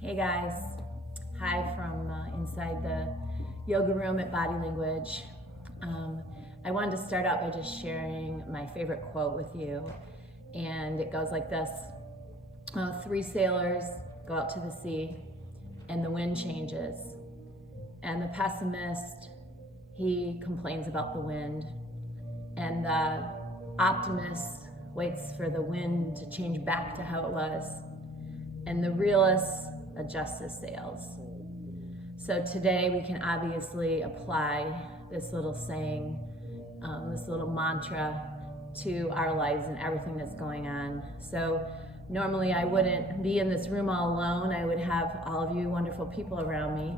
Hey guys, hi from inside the yoga room at Body Language. I wanted to start out by just sharing my favorite quote with you, and it goes like this. Three sailors go out to the sea, and the wind changes, and the pessimist, he complains about the wind, and the optimist waits for the wind to change back to how it was, and the realist adjusts his sails. So today we can obviously apply this little saying, this little mantra to our lives and everything that's going on. So normally I wouldn't be in this room all alone. I would have all of you wonderful people around me.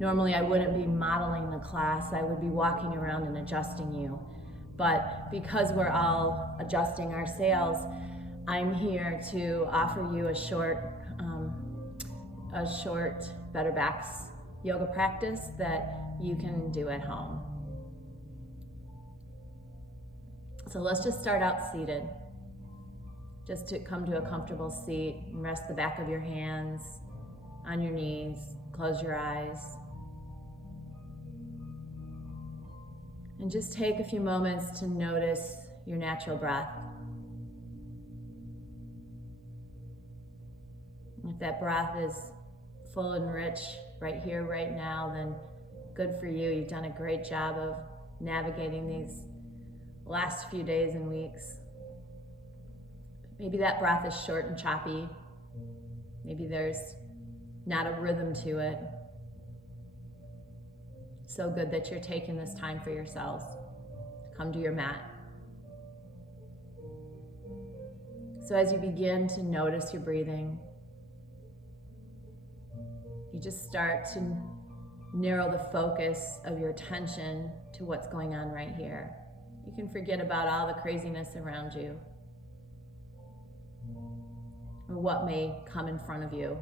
Normally I wouldn't be modeling the class. I would be walking around and adjusting you. But because we're all adjusting our sails, I'm here to offer you a short Better Backs yoga practice that you can do at home. So let's just start out seated. Just to come to a comfortable seat and rest the back of your hands on your knees. Close your eyes. And just take a few moments to notice your natural breath. If that breath is full and rich right here, right now, then good for you. You've done a great job of navigating these last few days and weeks. Maybe that breath is short and choppy. Maybe there's not a rhythm to it. So good that you're taking this time for yourselves to come to your mat. So as you begin to notice your breathing, you just start to narrow the focus of your attention to what's going on right here. You can forget about all the craziness around you or what may come in front of you.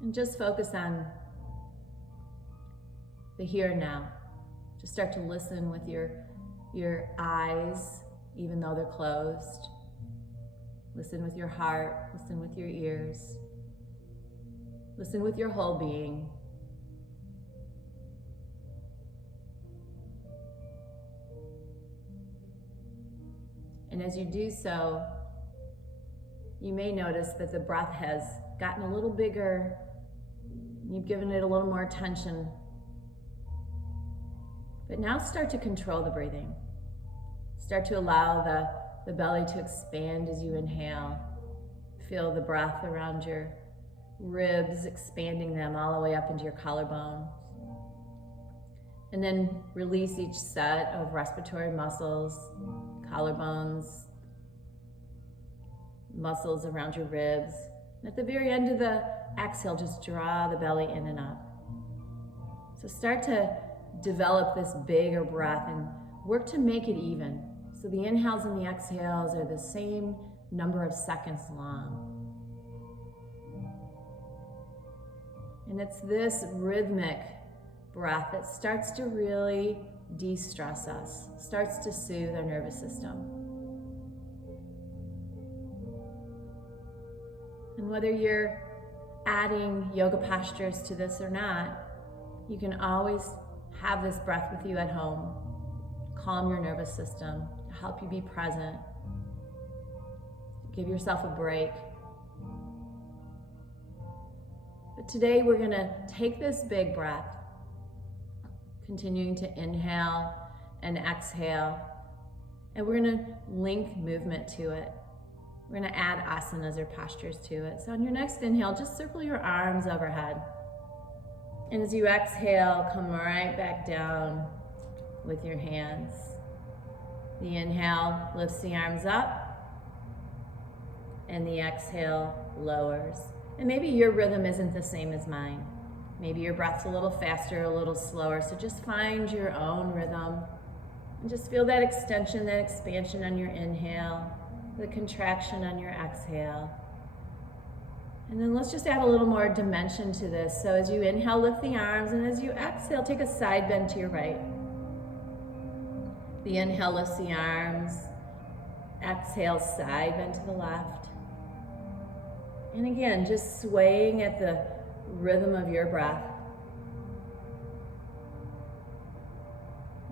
And just focus on the here and now. Just start to listen with your eyes, even though they're closed. Listen with your heart, listen with your ears. Listen with your whole being. And as you do so, you may notice that the breath has gotten a little bigger. You've given it a little more attention. But now start to control the breathing. Start to allow the belly to expand as you inhale. Feel the breath around your ribs, expanding them all the way up into your collarbone. And then release each set of respiratory muscles, collarbones, muscles around your ribs. And at the very end of the exhale, just draw the belly in and up. So start to develop this bigger breath and work to make it even. So the inhales and the exhales are the same number of seconds long. And it's this rhythmic breath that starts to really de-stress us, starts to soothe our nervous system. And whether you're adding yoga postures to this or not, you can always have this breath with you at home. Calm your nervous system, to help you be present. Give yourself a break. But today we're going to take this big breath, continuing to inhale and exhale, and we're going to link movement to it. We're going to add asanas or postures to it. So on your next inhale, just circle your arms overhead. And as you exhale, come right back down with your hands. The inhale lifts the arms up, and the exhale lowers. And maybe your rhythm isn't the same as mine. Maybe your breath's a little faster, a little slower. So just find your own rhythm and just feel that extension, that expansion on your inhale, the contraction on your exhale. And then let's just add a little more dimension to this. So as you inhale, lift the arms, and as you exhale, take a side bend to your right. The inhale lifts the arms, exhale, side bend to the left. And again, just swaying at the rhythm of your breath.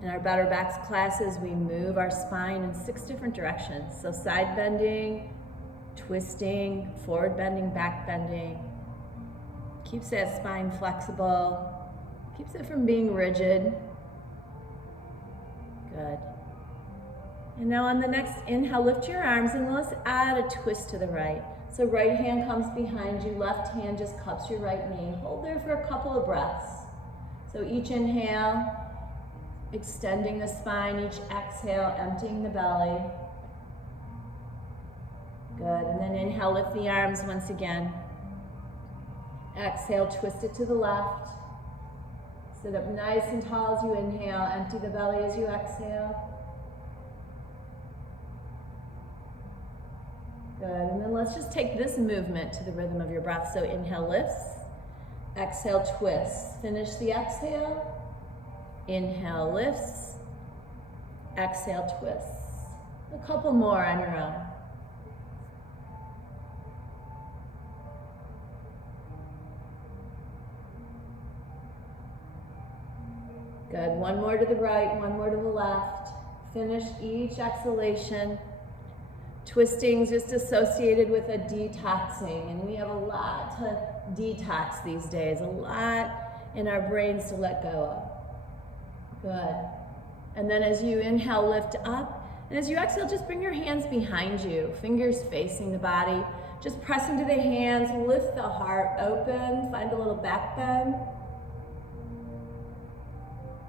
In our Better Backs classes, we move our spine in 6 different directions. So side bending, twisting, forward bending, back bending. Keeps that spine flexible, keeps it from being rigid. Good. And now on the next inhale, lift your arms and let's add a twist to the right. So right hand comes behind you, left hand just cups your right knee. Hold there for a couple of breaths. So each inhale, extending the spine, each exhale, emptying the belly. Good, and then inhale, lift the arms once again. Exhale, twist it to the left. Sit up nice and tall as you inhale, empty the belly as you exhale. Good, and then let's just take this movement to the rhythm of your breath. So inhale, lifts, exhale, twists. Finish the exhale. Inhale, lifts, exhale, twists. A couple more on your own. Good, one more to the right, one more to the left. Finish each exhalation. Twisting is just associated with a detoxing, and we have a lot to detox these days, a lot in our brains to let go of. Good. And then as you inhale, lift up, and as you exhale, just bring your hands behind you, fingers facing the body. Just press into the hands, lift the heart open, find a little back bend.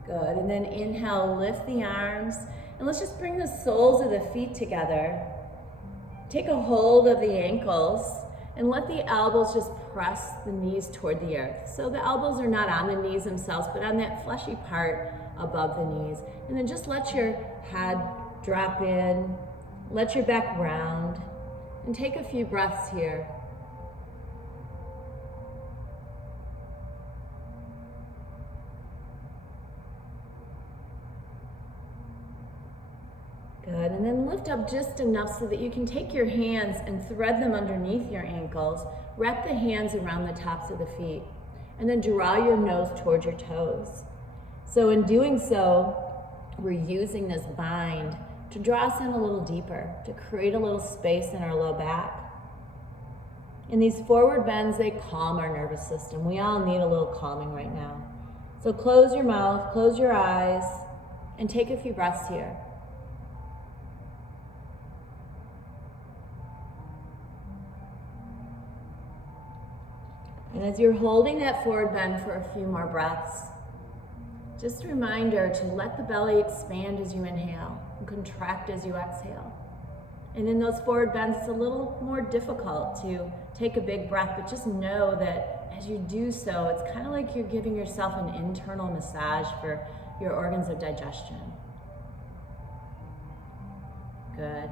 Good, and then inhale, lift the arms, and let's just bring the soles of the feet together. Take a hold of the ankles and let the elbows just press the knees toward the earth. So the elbows are not on the knees themselves, but on that fleshy part above the knees. And then just let your head drop in, let your back round, and take a few breaths here. Good, and then lift up just enough so that you can take your hands and thread them underneath your ankles. Wrap the hands around the tops of the feet, and then draw your nose towards your toes. So in doing so, we're using this bind to draw us in a little deeper, to create a little space in our low back. And these forward bends, they calm our nervous system. We all need a little calming right now. So close your mouth, close your eyes, and take a few breaths here. And as you're holding that forward bend for a few more breaths, just a reminder to let the belly expand as you inhale and contract as you exhale. And in those forward bends, it's a little more difficult to take a big breath, but just know that as you do so, it's kind of like you're giving yourself an internal massage for your organs of digestion. Good.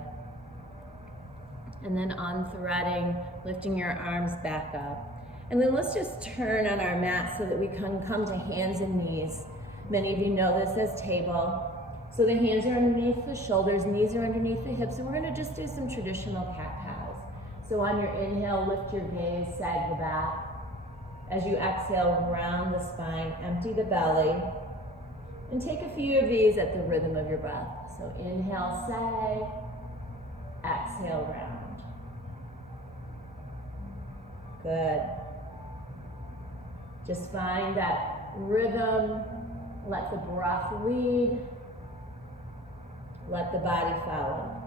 And then unthreading, lifting your arms back up. And then let's just turn on our mat so that we can come to hands and knees. Many of you know this as table. So the hands are underneath the shoulders, knees are underneath the hips, and we're gonna just do some traditional cat-cows. So on your inhale, lift your gaze, sag the back. As you exhale, round the spine, empty the belly. And take a few of these at the rhythm of your breath. So inhale, sag, exhale, round. Good. Just find that rhythm, let the breath lead, let the body follow.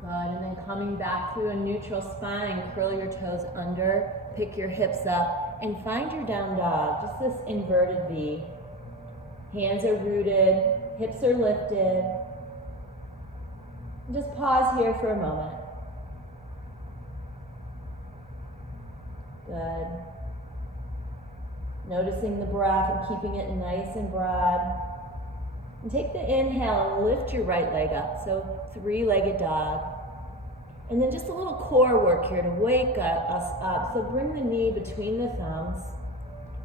Good, and then coming back through a neutral spine, curl your toes under, pick your hips up, and find your down dog, just this inverted V. Hands are rooted, hips are lifted. Just pause here for a moment. Good. Noticing the breath and keeping it nice and broad. And take the inhale and lift your right leg up. So three-legged dog. And then just a little core work here to wake us up. So bring the knee between the thumbs.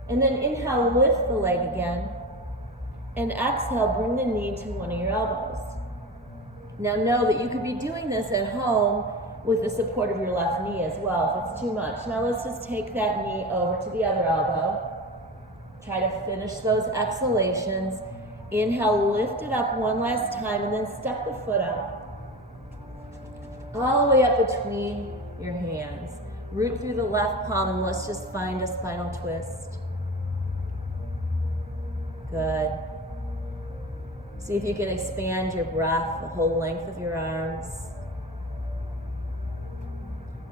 And then inhale, lift the leg again. And exhale, bring the knee to one of your elbows. Now know that you could be doing this at home with the support of your left knee as well if it's too much. Now let's just take that knee over to the other elbow. Try to finish those exhalations. Inhale, lift it up one last time, and then step the foot up. All the way up between your hands. Root through the left palm, and let's just find a spinal twist. Good. See if you can expand your breath the whole length of your arms.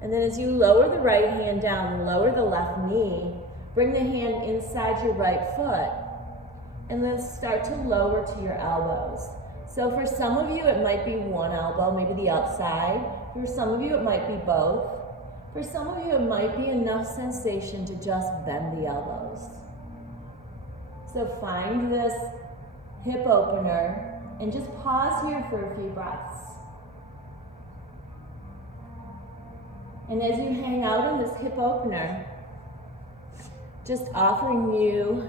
And then as you lower the right hand down, lower the left knee, bring the hand inside your right foot, and then start to lower to your elbows. So for some of you, it might be one elbow, maybe the outside. For some of you, it might be both. For some of you, it might be enough sensation to just bend the elbows. So find this hip opener and just pause here for a few breaths. And as you hang out in this hip opener, just offering you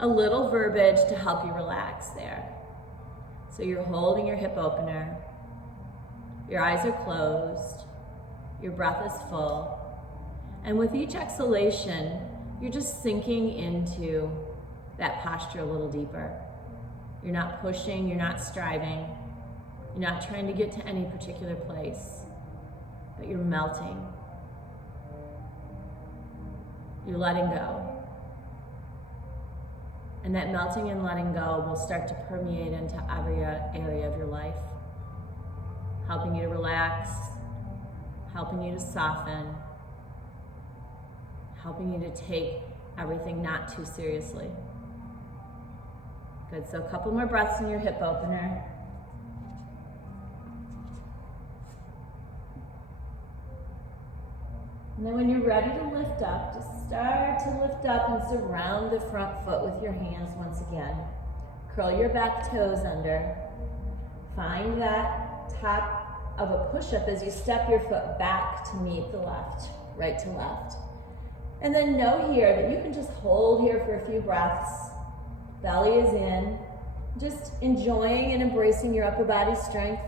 a little verbiage to help you relax there. So you're holding your hip opener, your eyes are closed, your breath is full, and with each exhalation, you're just sinking into that posture a little deeper. You're not pushing, you're not striving, you're not trying to get to any particular place, but you're melting. You're letting go. And that melting and letting go will start to permeate into every area of your life, helping you to relax, helping you to soften, helping you to take everything not too seriously. Good, so a couple more breaths in your hip opener. And then when you're ready to lift up, just start to lift up and surround the front foot with your hands once again. Curl your back toes under. Find that top of a push-up as you step your foot back to meet the left, right to left. And then know here that you can just hold here for a few breaths. Belly is in. Just enjoying and embracing your upper body strength.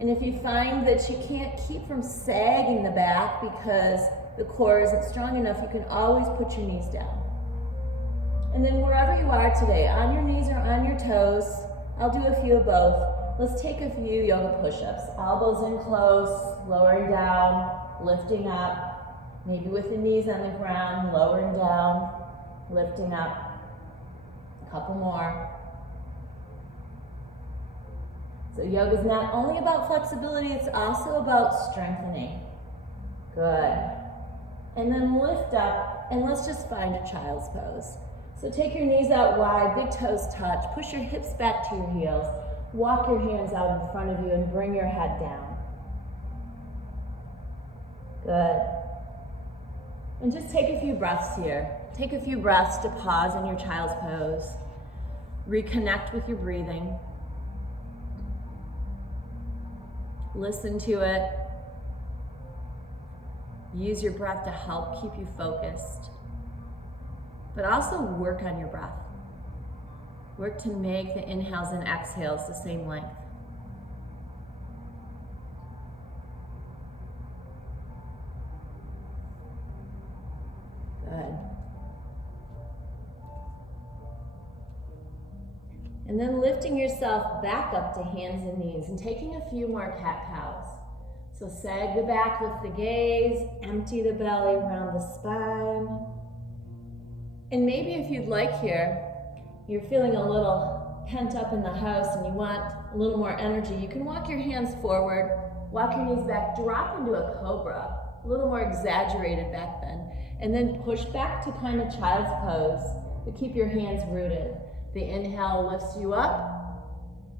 And if you find that you can't keep from sagging the back because the core isn't strong enough, you can always put your knees down. And then wherever you are today, on your knees or on your toes, I'll do a few of both. Let's take a few yoga push-ups. Elbows in close, lowering down, lifting up, maybe with the knees on the ground, lowering down, lifting up. A couple more. So yoga is not only about flexibility, it's also about strengthening. Good. And then lift up, and let's just find a child's pose. So take your knees out wide, big toes touch, push your hips back to your heels, walk your hands out in front of you and bring your head down. Good. And just take a few breaths here. Take a few breaths to pause in your child's pose. Reconnect with your breathing. Listen to it. Use your breath to help keep you focused. But also work on your breath. Work to make the inhales and exhales the same length. Good. And then lifting yourself back up to hands and knees and taking a few more cat-cows. So sag the back, lift the gaze, empty the belly around the spine. And maybe if you'd like here, you're feeling a little pent up in the house and you want a little more energy, you can walk your hands forward, walk your knees back, drop into a cobra, a little more exaggerated back bend, and then push back to kind of child's pose, but keep your hands rooted. The inhale lifts you up,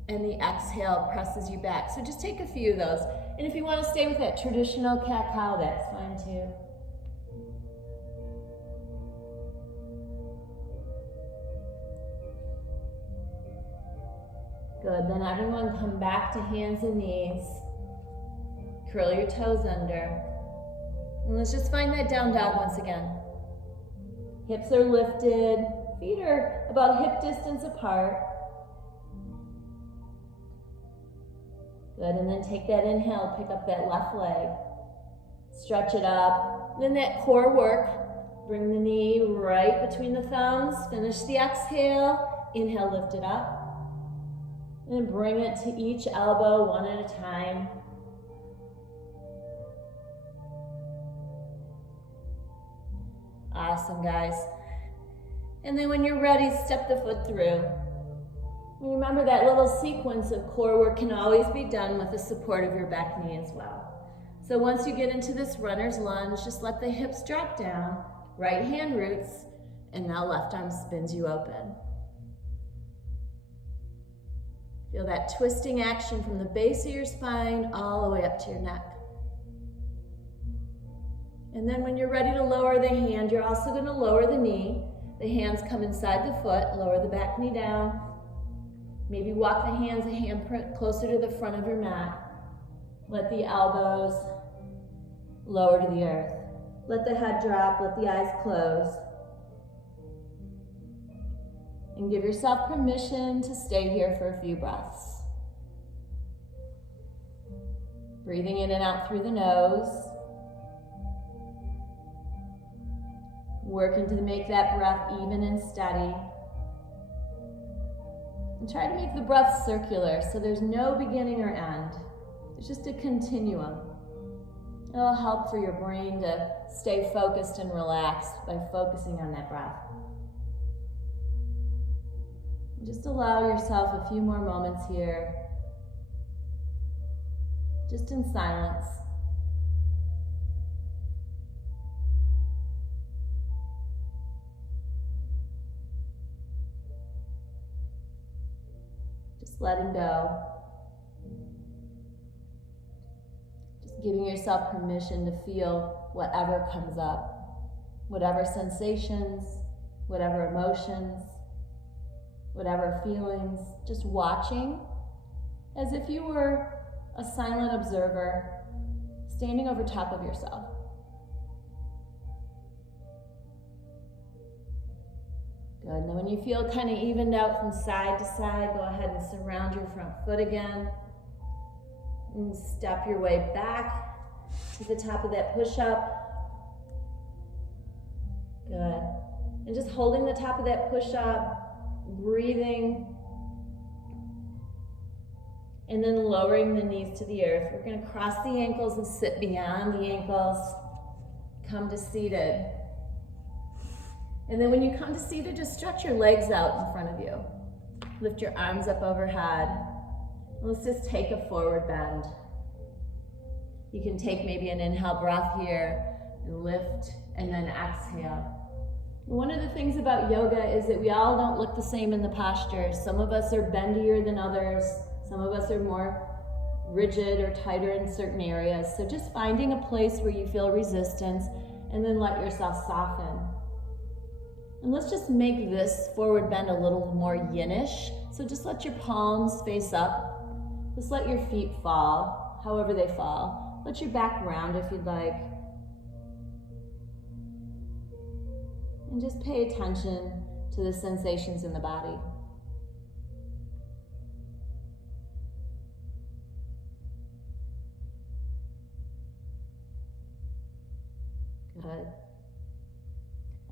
and the exhale presses you back. So just take a few of those. And if you want to stay with that traditional cat-cow, that's fine too. Good, then everyone come back to hands and knees. Curl your toes under. And let's just find that down dog once again. Hips are lifted, feet are about hip distance apart. Good, and then take that inhale, pick up that left leg. Stretch it up. Then that core work. Bring the knee right between the thumbs. Finish the exhale. Inhale, lift it up. And bring it to each elbow one at a time. Awesome, guys. And then when you're ready, step the foot through. Remember that little sequence of core work can always be done with the support of your back knee as well. So once you get into this runner's lunge, just let the hips drop down, right hand roots, and now left arm spins you open. Feel that twisting action from the base of your spine all the way up to your neck. And then when you're ready to lower the hand, you're also going to lower the knee. The hands come inside the foot, lower the back knee down. Maybe walk the hands a handprint closer to the front of your mat. Let the elbows lower to the earth. Let the head drop, let the eyes close. And give yourself permission to stay here for a few breaths. Breathing in and out through the nose. Working to make that breath even and steady. And try to make the breath circular so there's no beginning or end. It's just a continuum. It'll help for your brain to stay focused and relaxed by focusing on that breath. Just allow yourself a few more moments here, just in silence. Just letting go. Just giving yourself permission to feel whatever comes up, whatever sensations, whatever emotions, whatever feelings, just watching as if you were a silent observer standing over top of yourself. Good, and then when you feel kind of evened out from side to side, go ahead and surround your front foot again. And step your way back to the top of that push-up. Good. And just holding the top of that push-up, breathing, and then lowering the knees to the earth. We're going to cross the ankles and sit beyond the ankles. Come to seated. And then when you come to seated, just stretch your legs out in front of you. Lift your arms up overhead. Let's just take a forward bend. You can take maybe an inhale breath here and lift and then exhale. One of the things about yoga is that we all don't look the same in the postures. Some of us are bendier than others. Some of us are more rigid or tighter in certain areas. So just finding a place where you feel resistance and then let yourself soften. And let's just make this forward bend a little more yin-ish. So just let your palms face up. Just let your feet fall, however they fall. Let your back round if you'd like. And just pay attention to the sensations in the body. Good.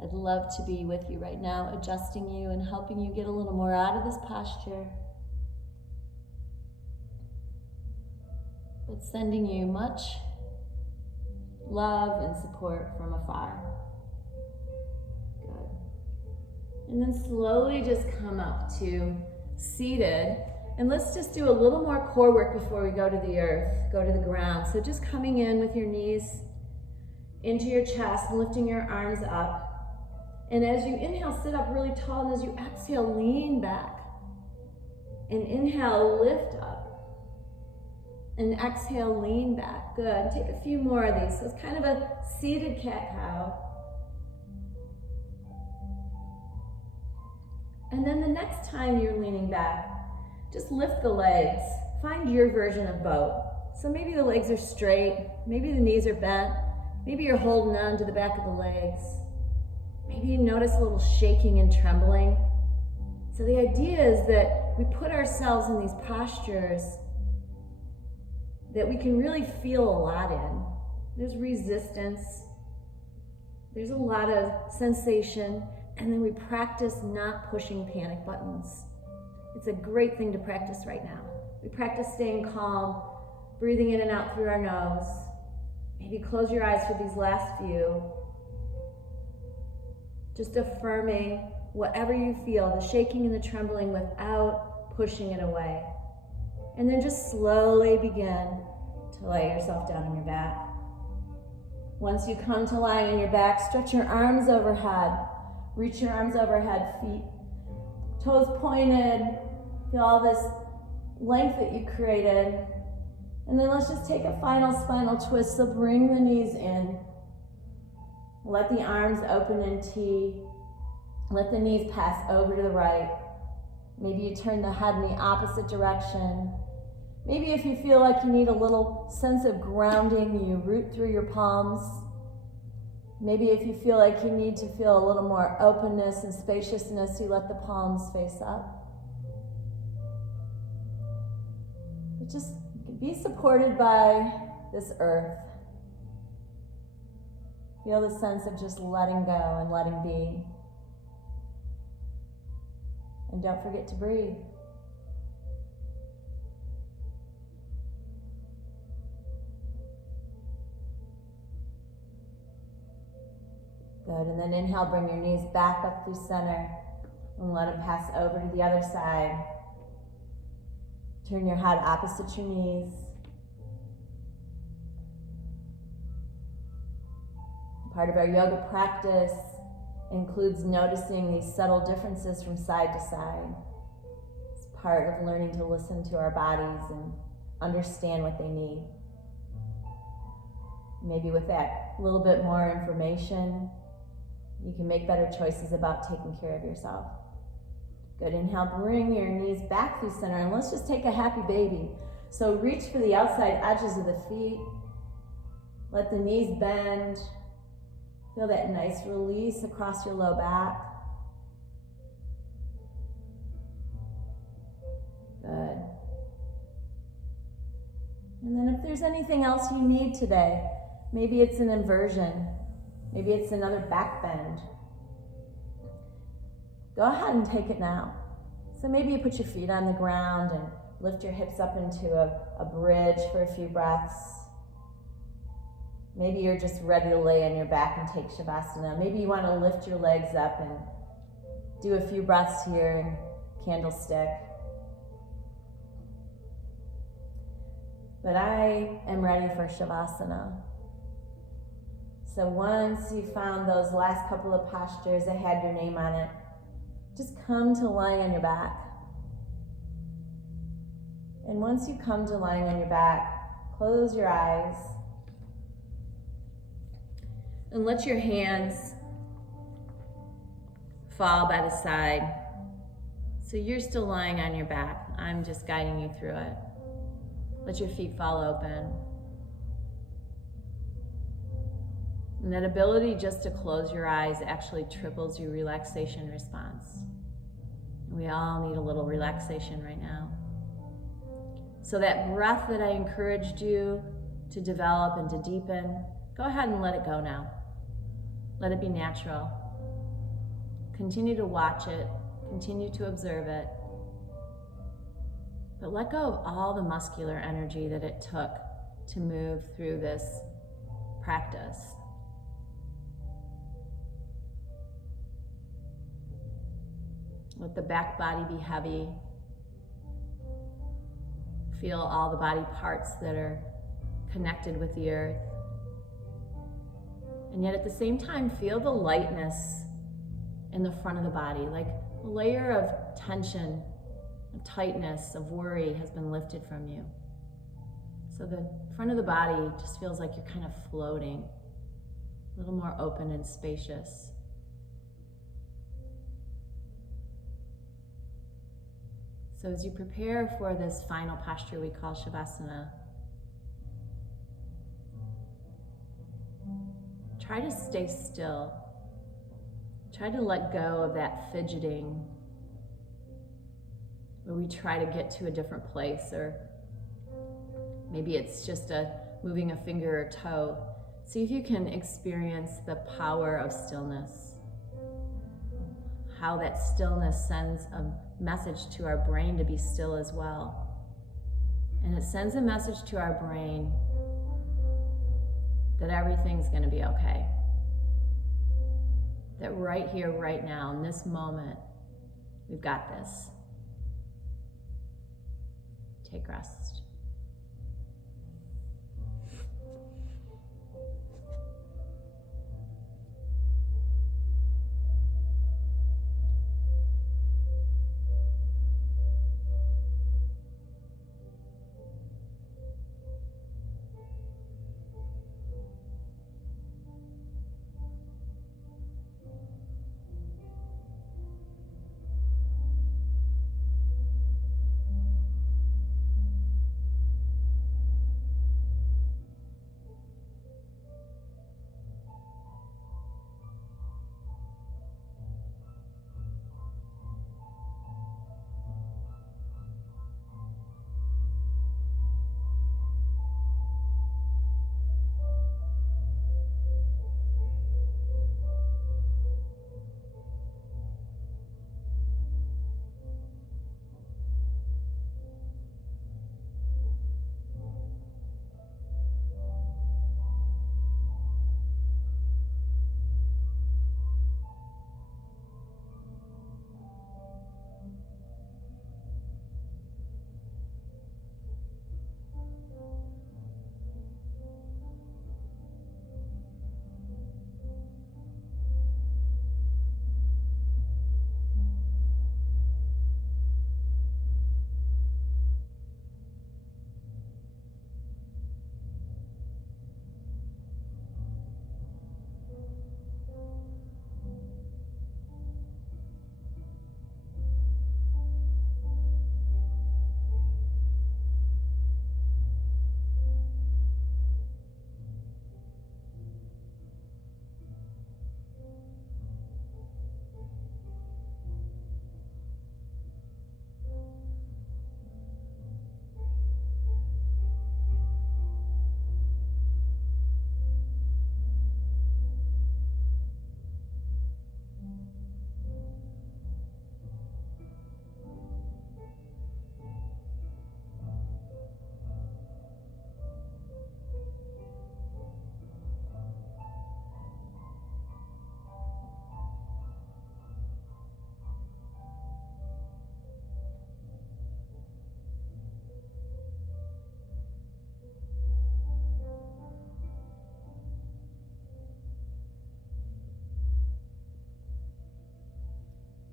I'd love to be with you right now, adjusting you and helping you get a little more out of this posture. But sending you much love and support from afar. Good. And then slowly just come up to seated. And let's just do a little more core work before we go to the earth, go to the ground. So just coming in with your knees into your chest and lifting your arms up. And as you inhale, sit up really tall. And as you exhale, lean back. And inhale, lift up. And exhale, lean back. Good. Take a few more of these. So it's kind of a seated cat-cow. And then the next time you're leaning back, just lift the legs. Find your version of boat. So maybe the legs are straight. Maybe the knees are bent. Maybe you're holding on to the back of the legs. Maybe you notice a little shaking and trembling. So the idea is that we put ourselves in these postures that we can really feel a lot in. There's resistance, there's a lot of sensation, and then we practice not pushing panic buttons. It's a great thing to practice right now. We practice staying calm, breathing in and out through our nose. Maybe close your eyes for these last few. Just affirming whatever you feel, the shaking and the trembling, without pushing it away. And then just slowly begin to lay yourself down on your back. Once you come to lying on your back, stretch your arms overhead. Reach your arms overhead, feet, toes pointed. Feel all this length that you created. And then let's just take a final spinal twist. So bring the knees in. Let the arms open in T. Let the knees pass over to the right. Maybe you turn the head in the opposite direction. Maybe if you feel like you need a little sense of grounding, you root through your palms. Maybe if you feel like you need to feel a little more openness and spaciousness, you let the palms face up. But just be supported by this earth. Feel the sense of just letting go and letting be. And don't forget to breathe. Good, and then inhale, bring your knees back up through center and let them pass over to the other side. Turn your head opposite your knees. Part of our yoga practice includes noticing these subtle differences from side to side. It's part of learning to listen to our bodies and understand what they need. Maybe with that little bit more information, you can make better choices about taking care of yourself. Good, inhale, bring your knees back through center, and let's just take a happy baby. So reach for the outside edges of the feet. Let the knees bend. Feel that nice release across your low back. Good. And then if there's anything else you need today, maybe it's an inversion. Maybe it's another back bend. Go ahead and take it now. So maybe you put your feet on the ground and lift your hips up into a bridge for a few breaths. Maybe you're just ready to lay on your back and take Shavasana. Maybe you want to lift your legs up and do a few breaths here in candlestick. But I am ready for Shavasana. So once you found those last couple of postures that had your name on it, just come to lying on your back. And once you come to lying on your back, close your eyes and let your hands fall by the side. So you're still lying on your back. I'm just guiding you through it. Let your feet fall open. And that ability just to close your eyes actually triples your relaxation response. We all need a little relaxation right now. So that breath that I encouraged you to develop and to deepen, go ahead and let it go now. Let it be natural. Continue to watch it. Continue to observe it. But let go of all the muscular energy that it took to move through this practice. Let the back body be heavy. Feel all the body parts that are connected with the earth. And yet at the same time, feel the lightness in the front of the body, like a layer of tension, of tightness, of worry has been lifted from you. So the front of the body just feels like you're kind of floating, a little more open and spacious. So as you prepare for this final posture we call Shavasana, try to stay still. Try to let go of that fidgeting where we try to get to a different place or Maybe it's just moving a finger or toe. See if you can experience the power of stillness. How that stillness sends a message to our brain to be still as well. And it sends a message to our brain that everything's going to be okay. That right here, right now, in this moment, we've got this. Take rest.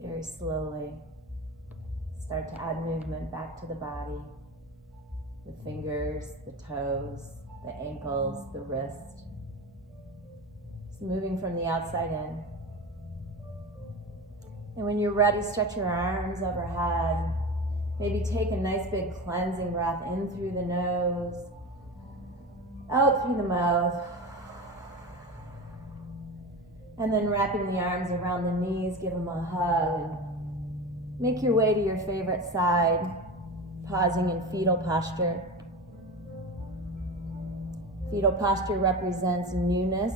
Very slowly, start to add movement back to the body. The fingers, the toes, the ankles, the wrist. Just moving from the outside in. And when you're ready, stretch your arms overhead. Maybe take a nice big cleansing breath in through the nose, out through the mouth. And then wrapping the arms around the knees, give them a hug. And make your way to your favorite side, pausing in fetal posture. Fetal posture represents newness.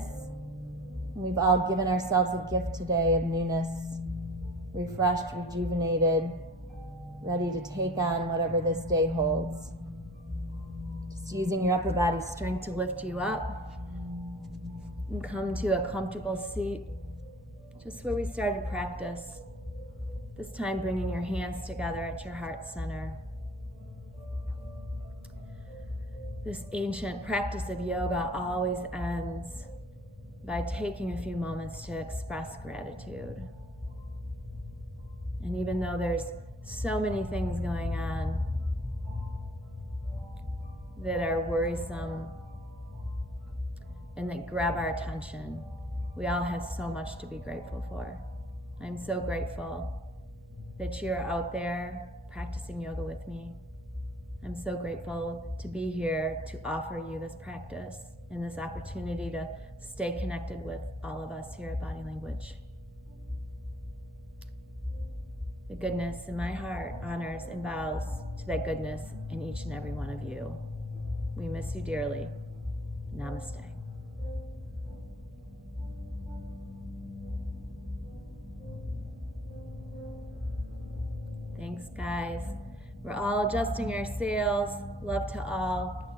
We've all given ourselves a gift today of newness, refreshed, rejuvenated, ready to take on whatever this day holds. Just using your upper body strength to lift you up. And come to a comfortable seat, just where we started practice. This time bringing your hands together at your heart center. This ancient practice of yoga always ends by taking a few moments to express gratitude. And even though there's so many things going on that are worrisome and that grab our attention, we all have so much to be grateful for. I'm so grateful that you're out there practicing yoga with me. I'm so grateful to be here to offer you this practice and this opportunity to stay connected with all of us here at Body Language. The goodness in my heart honors and bows to that goodness in each and every one of you. We miss you dearly. Namaste. Thanks, guys. We're all adjusting our sails. Love to all.